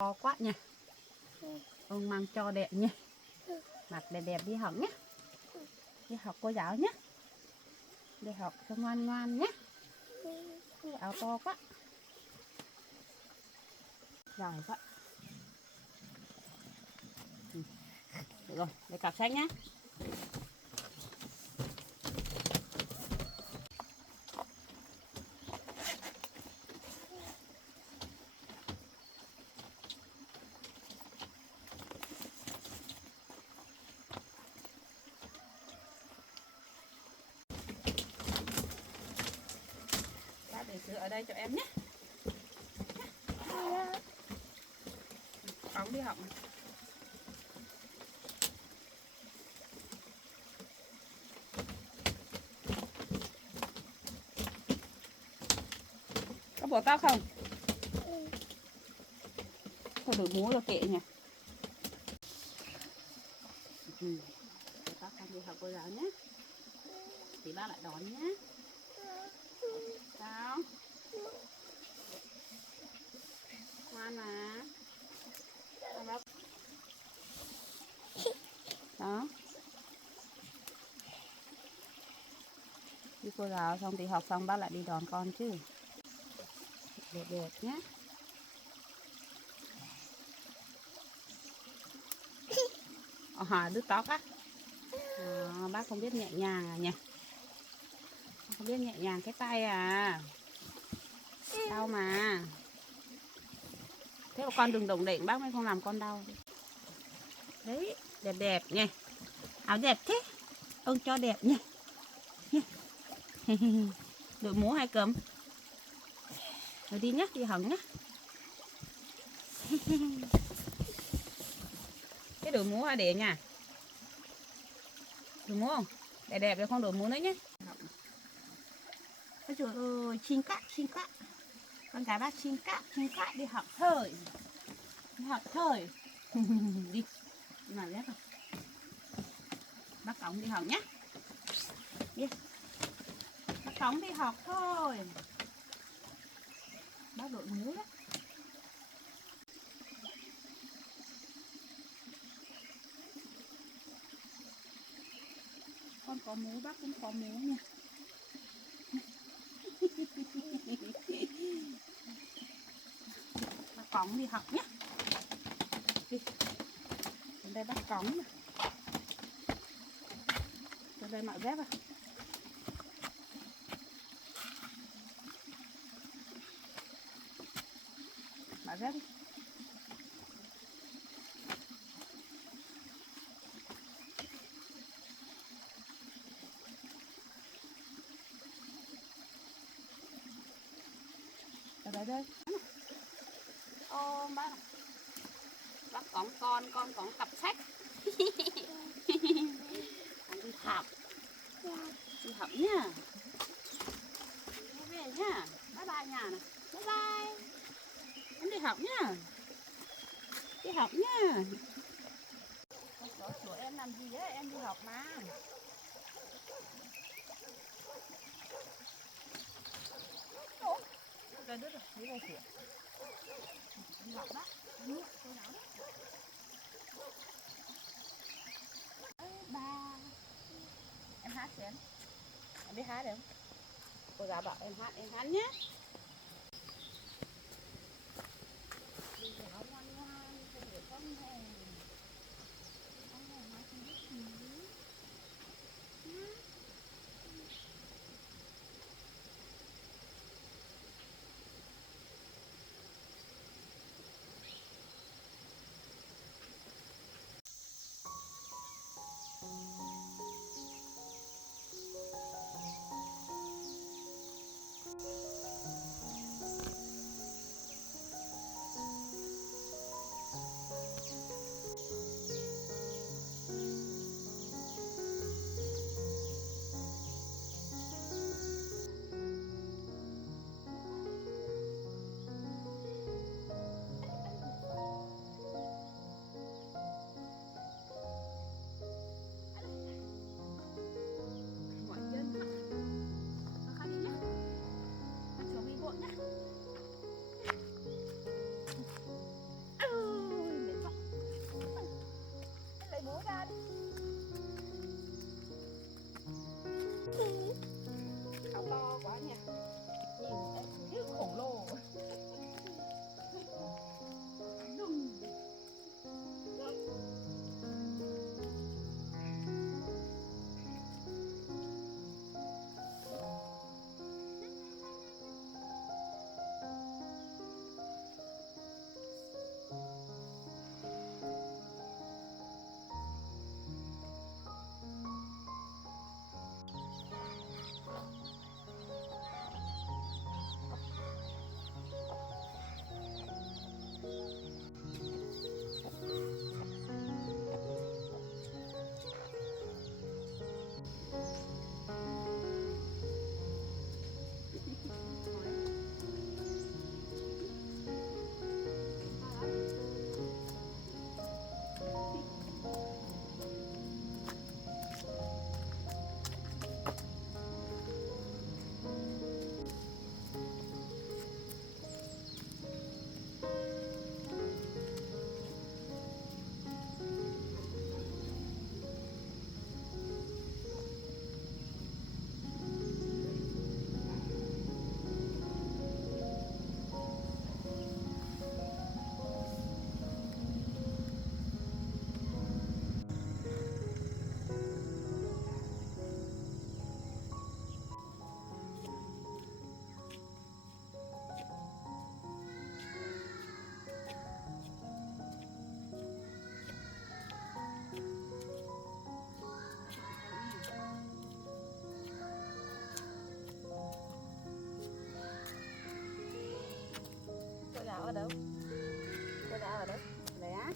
To quá nha. Ông mang cho đẹp nha. Mặc đẹp đẹp đi học nhé. Đi học cô giáo nhé. Đi học cho ngoan ngoan nhé. Áo to quá. Dài quá. Được rồi, để cặp sách nhé. Bác để sữa ở đây cho em nhé. Cõng đi học. Có bỏ tao không? Thôi đổi mũ cho kệ nhỉ. Tao không đi học cô giáo nhé. Thì ba lại đón nhé. Sao? Ngoan mà. Đó. Đi cô giáo xong thì học xong bác lại đi đón con chứ. Đẹp đẹp nhé. Đứt tóc á. Bác không biết nhẹ nhàng à nhỉ. Không biết nhẹ nhàng cái tay à. Đau mà. Thế mà con đừng động đậy, bác mới không làm con đau. Đấy, đẹp đẹp nhỉ. Áo đẹp thế. Ông cho đẹp nhỉ. Đội mũ hay cầm. Rồi đi nhé, đi học nhé. Cái đội mũ để nhà. Đội mũ không? Đẹp đẹp để con đội mũ nữa nhé. Ôi trời ơi, xinh quá. Con gái bác xinh quá, đi học thôi. Đi học thôi. Đi. Mà biết không? Bác cõng đi học nhé. Đi. Bác cõng đi học thôi. Bác đội mũ đó. Con có mũ, bác cũng có mũ nha. Bác cõng đi học nhé. Đi. Đến đây bác cõng nè. Cho đây mặc dép à. Mặc dép đi. Ở đây đây. Ô bác. Bác cõng con cõng cặp sách. Con đi học. Đi học nhá. Về nhá. Bye bye nhà này. Bye bye. Em đi học nhá. Đi học nhá. Của em làm gì ấy, em đi học mà. Ủa? Rồi đứt rồi, đi về sửa. Đi học đó. Cô giáo đó. Ba. Em hát xem. Em biết hát được không? Cô giáo bảo em hát nhé. Cô giáo ngoan ngoan, không để con hề. Con hề nói không biết gì. áo ở đâu? Quần áo ở đâu? Đấy á?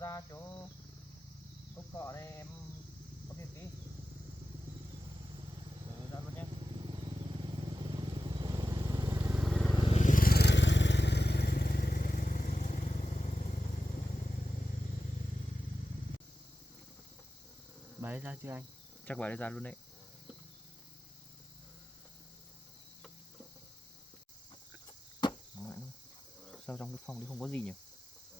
ra chỗ cốc cọ đây em có việc tí. Ra luôn nhé. Bà ấy ra chưa anh? Chắc bà ấy ra luôn đấy. Sao trong cái phòng đấy không có gì nhỉ?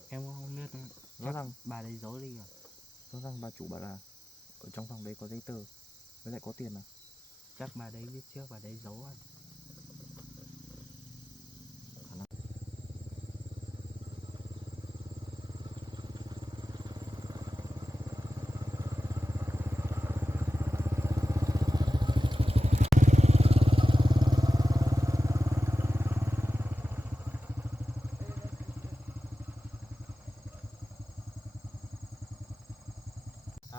Em không biết. Rõ ràng bà đấy giấu đi à? rõ ràng bà chủ bảo là ở trong phòng đấy có giấy tờ với lại có tiền à? Chắc bà đấy biết trước, bà đấy giấu anh.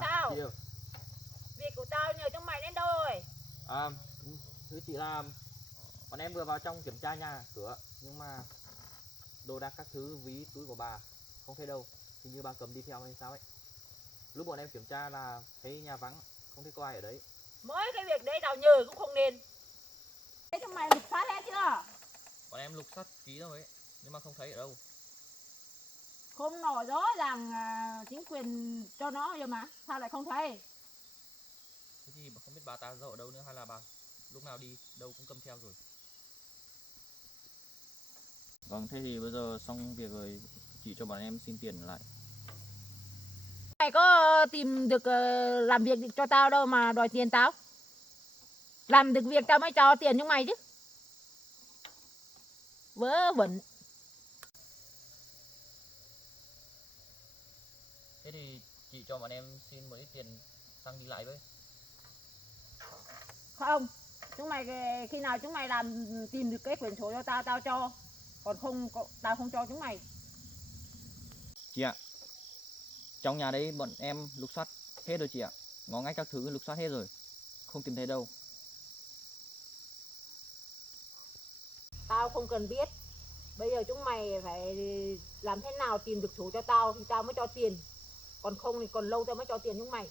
Sao? Chị ơi. Việc của tao nhờ chúng mày đến đâu rồi? Thưa chị là bọn em vừa vào trong kiểm tra nhà cửa nhưng mà đồ đạc các thứ ví túi của bà không thấy đâu, hình như bà cầm đi theo hay sao ấy. Lúc bọn em kiểm tra là thấy nhà vắng, không thấy có ai ở đấy. Mỗi cái việc đấy tao nhờ cũng không nên. Thế chúng mày lục soát hết chưa? Bọn em lục soát kỹ rồi ấy nhưng mà không thấy ở đâu. Không nổi rõ ràng chính quyền cho nó rồi mà sao lại không thấy? Thế thì không biết bà ta giấu ở đâu nữa hay là bà lúc nào đi đâu cũng cầm theo rồi. Vâng, thế thì bây giờ xong việc rồi, chị cho bọn em xin tiền lại. Mày có tìm được làm việc cho tao đâu mà đòi tiền tao. Làm được việc tao mới cho tiền chúng mày chứ. Vớ vẩn. Thế thì chị cho bọn em xin một ít tiền xăng đi lại với. Không, chúng mày khi nào chúng mày làm tìm được cái quyển sổ cho tao tao cho. Còn không tao không cho chúng mày. Chị ạ, trong nhà đấy bọn em lục soát hết rồi chị ạ. Ngó ngách các thứ lục soát hết rồi, không tìm thấy đâu. Tao không cần biết. Bây giờ chúng mày phải làm thế nào tìm được sổ cho tao thì tao mới cho tiền. Còn không thì còn lâu tao mới cho tiền chúng mày.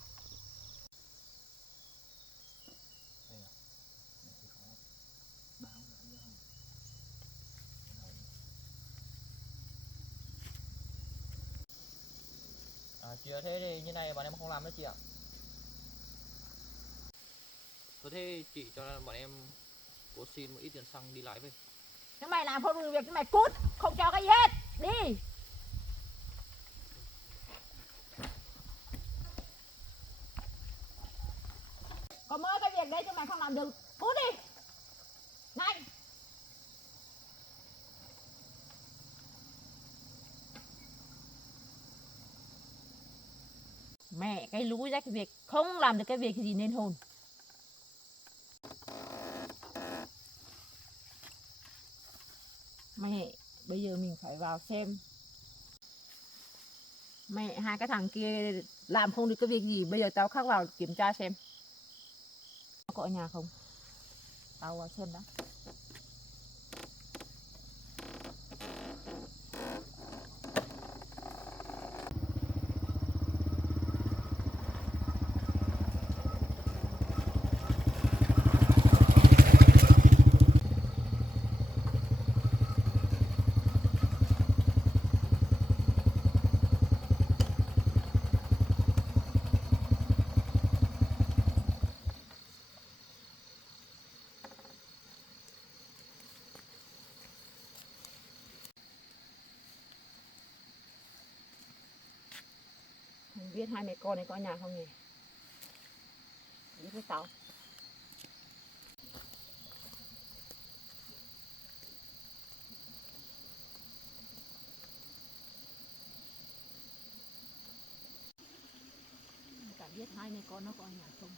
Chị ơi, thế thì như này bọn em không làm nữa chị ạ. Thế chị cho bọn em cố xin một ít tiền xăng đi lại với. Chúng mày làm không được việc chúng mày cút. Không cho cái gì hết. Đi. Còn mỗi cái việc đấy chúng mày không làm được. Cút đi. Này. Mẹ cái lũ rách việc không làm được cái việc gì nên hồn. Mẹ bây giờ mình phải vào xem. Mẹ hai cái thằng kia làm không được cái việc gì. Bây giờ tao khắc vào kiểm tra xem có ở nhà không. Tao vào xem đã. Không biết hai mẹ con này có ở nhà không nhỉ? Biết với tao. Chả biết hai mẹ con nó có ở nhà không.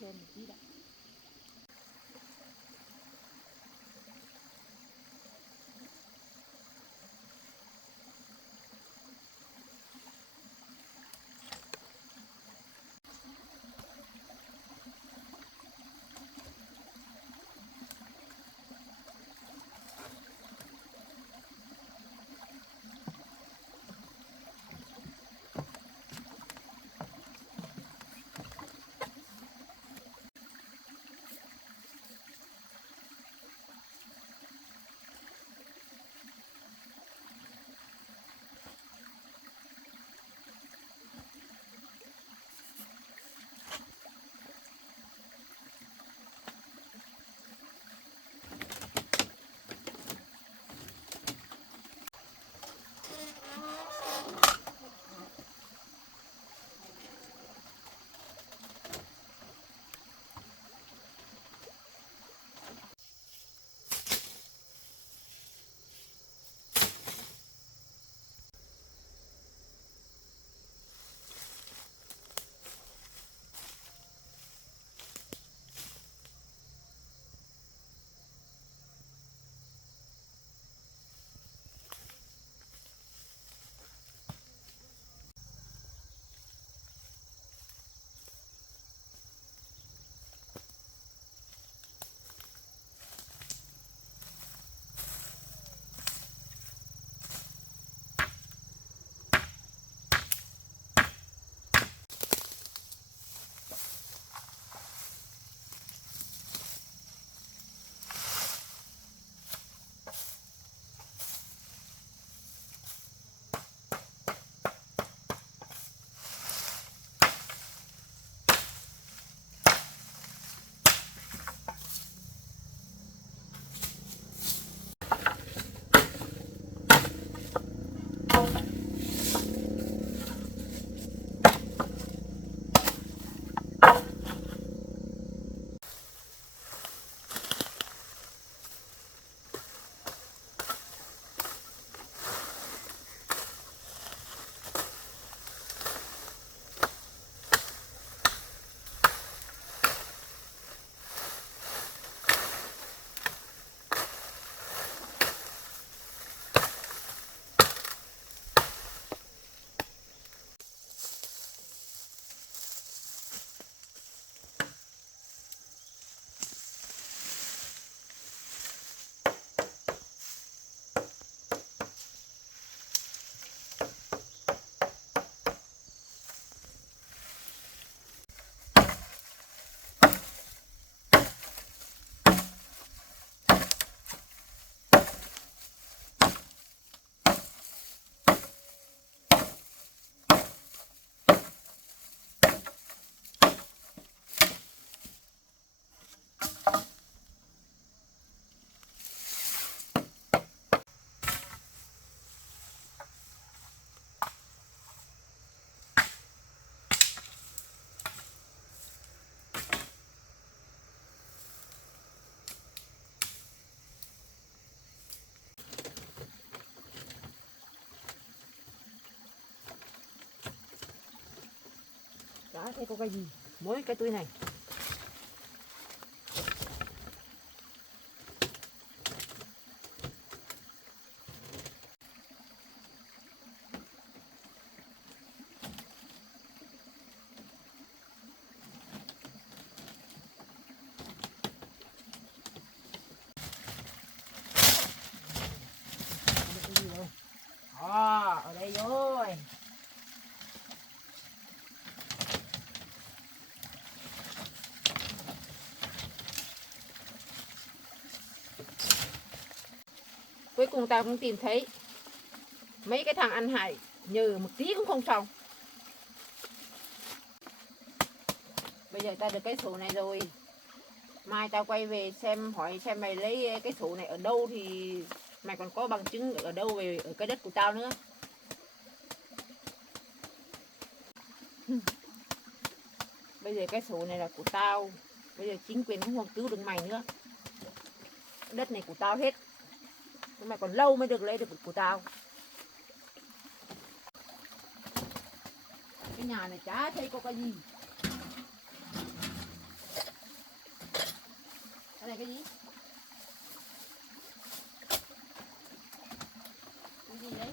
Xem một tí đã. thấy có cái gì mỗi cái túi này. Ở đây rồi. Cuối cùng tao cũng tìm thấy mấy cái thằng ăn hại, nhờ một tí cũng không xong. Bây giờ tao được cái sổ này rồi, mai tao quay về hỏi xem mày lấy cái sổ này ở đâu thì mày còn có bằng chứng ở đâu về ở cái đất của tao nữa. Bây giờ cái sổ này là của tao, bây giờ chính quyền cũng không cứu được mày nữa. Cái đất này của tao hết, nhưng mà còn lâu mới được lấy được của tao. Cái nhà này chả thấy có cái gì. Cái này cái gì? Cái gì đấy?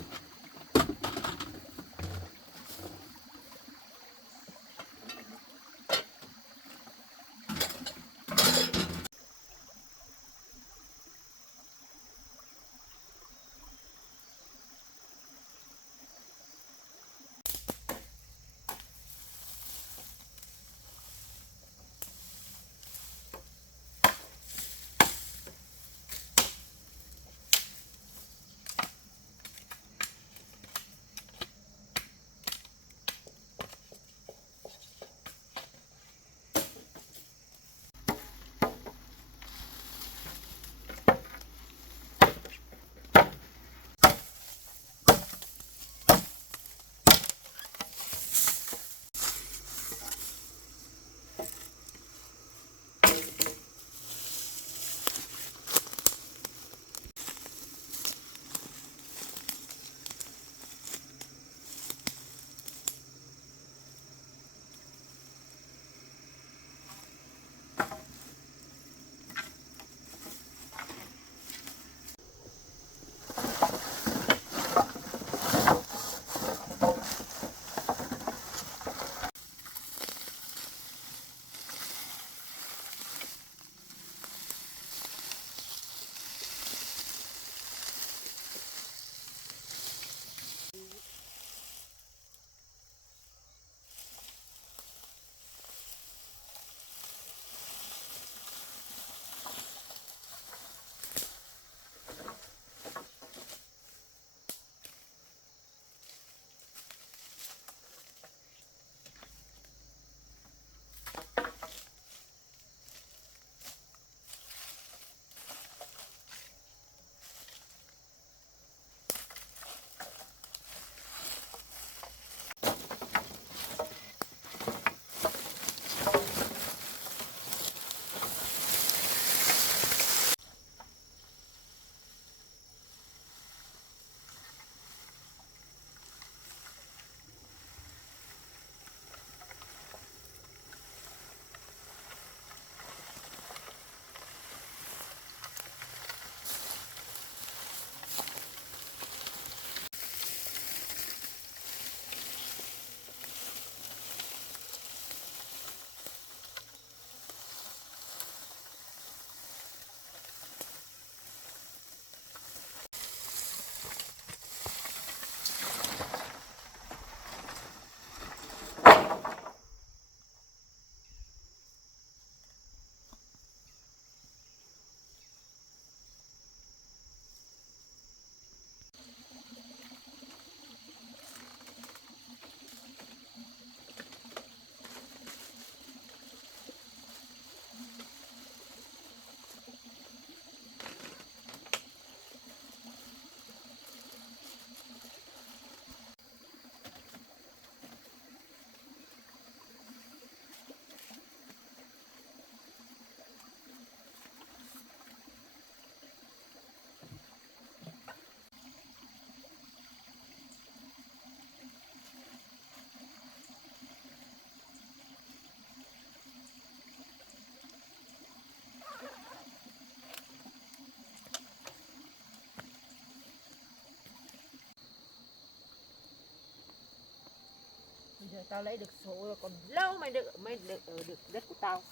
tao lấy được số rồi, còn lâu mới được ở được đất của tao.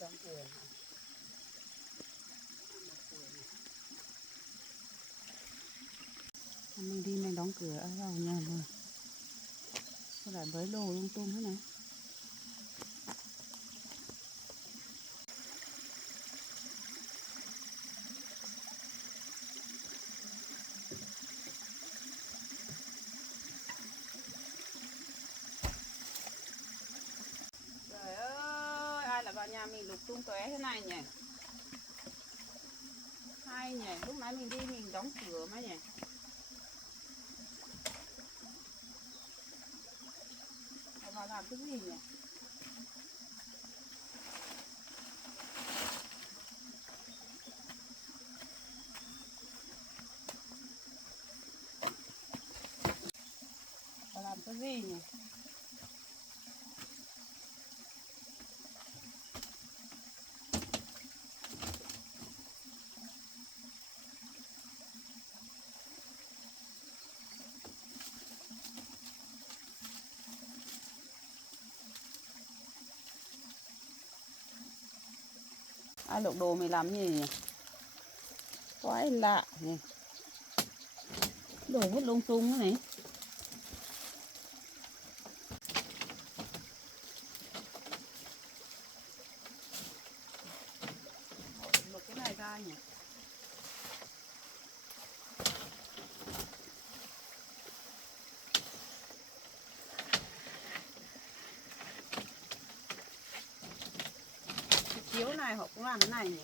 Đóng cửa. Mình đi mình đóng cửa ở vào nhà rồi. Sao lại với đồ lung tung thế này? Trời ơi, ai là vào nhà mình lục tung tóe thế này nhỉ? Hay nhỉ, lúc nãy mình đi mình đóng cửa mà nhỉ? Vào làm cái gì nhỉ? Vào làm cái gì nhỉ? Ai lục đồ mày làm gì nhỉ? Quái lạ nhỉ? Đồ vứt lung tung thế này. Lục cái này ra nhỉ? Cái chiếu này họ cũng làm thế này nhỉ?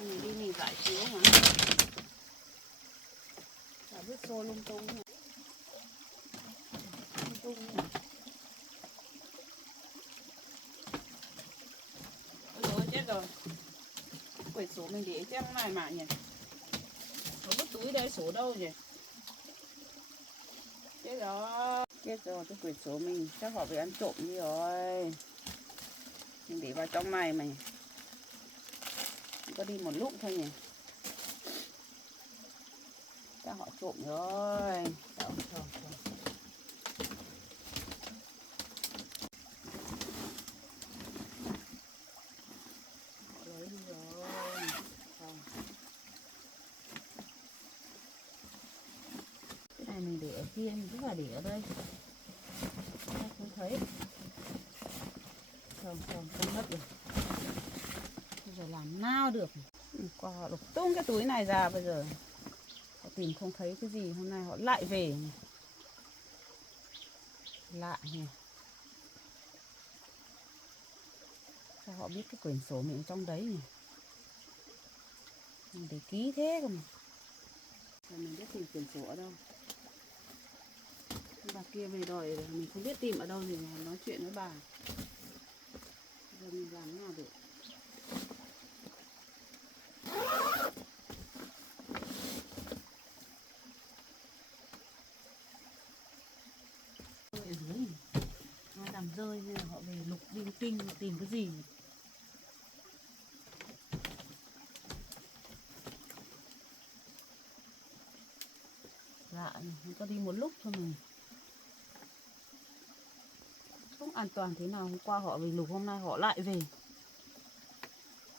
Mình đi mình giải chiếu mà. Chả biết xô lung tung này. tung nhỉ. Ôi dồi, chết rồi. Quyển sổ mình để trong này mà nhỉ. Có cái túi đây sổ đâu nhỉ? Chết rồi. Chết rồi, cái quyển sổ mình chắc họ phải ăn trộm đi rồi. Mình để vào trong này mà nhỉ. Có đi một lúc thôi nhỉ. Chắc họ trộm rồi. Đâu, thôi. Lấy đi rồi. Không. Cái này mình để ở kia, mình cứ phải để ở đây. Không thấy. Không mất được. Bây giờ làm nào được. Qua họ đục tung cái túi này ra bây giờ. Họ tìm không thấy cái gì, hôm nay họ lại về. Lạ nhỉ. Sao họ biết cái quyển sổ mình trong đấy nhỉ? Mình để ký thế cơ mà. Rồi mình biết tìm quyển sổ ở đâu. Bà kia về đòi mình không biết tìm ở đâu thì nói chuyện với bà. Giờ mình làm thế nào được? Ở dưới nó làm rơi nên là họ về lục linh tinh tìm cái gì. Lạ nhỉ, nó có đi một lúc thôi mình. Không an toàn thế nào, hôm qua họ về lục, hôm nay họ lại về.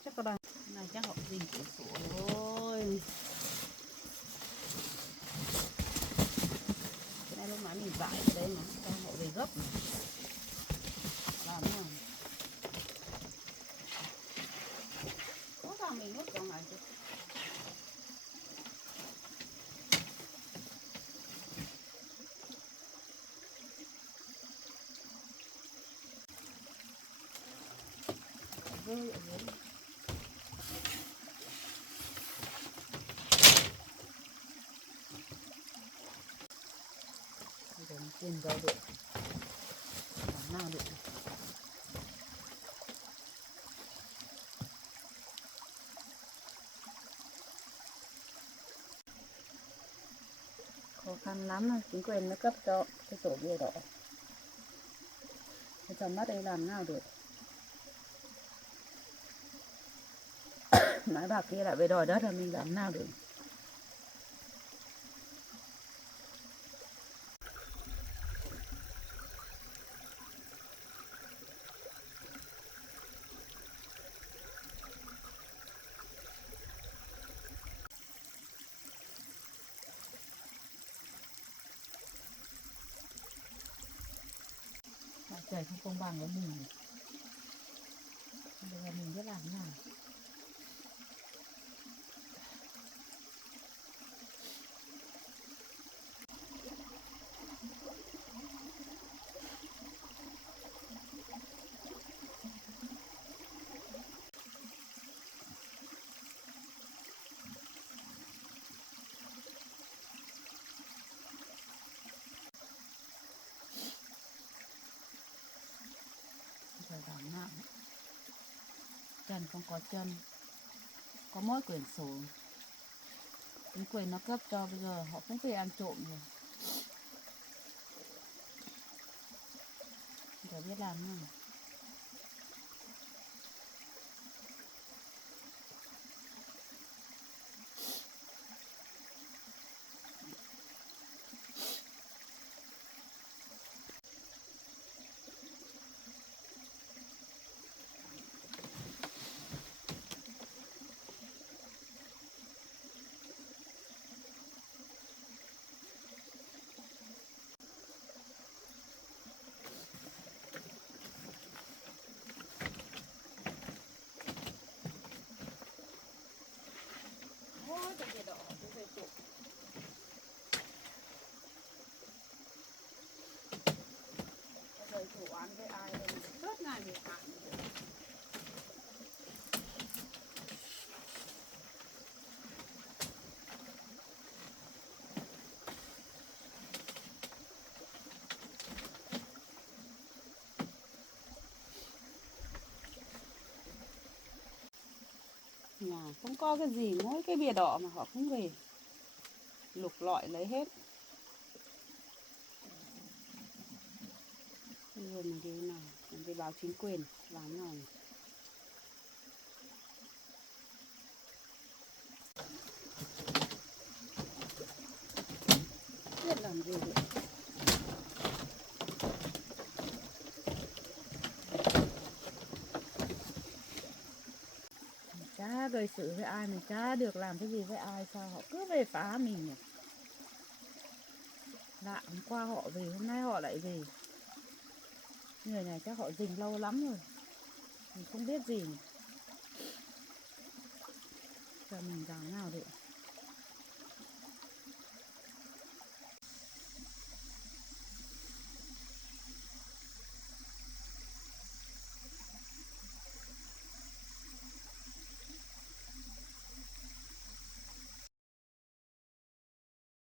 Chắc có đây. Hôm nay chắc họ tìm quyển sổ rồi. Cái này lúc nãy mình vải ở đây mà, sao họ về gấp này. Làm thế nào? Có sao mình nuốt trong này chứ? Rơi ở dưới. Bây giờ mình tìm đâu được. Làm nào được. Khó khăn lắm rồi, chính quyền nó cấp cho cái sổ bia đỏ. Bây giờ mất đây làm nào được. Nói bà kia lại về đòi đất rồi mình làm nào được. Trời không công bằng với mình. Bây giờ mình biết làm thế nào. Giờ làm nào. Chân không có chân. Có mỗi quyển sổ. Chính quyền nó cấp cho, bây giờ họ cũng phải ăn trộm rồi. Giờ biết làm thế nào. Nhà không có cái gì, mỗi cái bìa đỏ mà họ không về. Lục lọi lấy hết. Bây giờ mình đi nào, mình đi báo chính quyền làm nào. Biết làm gì vậy? Chả gây sự với ai, mình chả được làm cái gì với ai, sao họ cứ về phá mình nhỉ? Lạ, hôm qua họ về, hôm nay họ lại về. Người này chắc họ rình lâu lắm rồi, mình không biết gì nhỉ? Giờ mình làm nào được?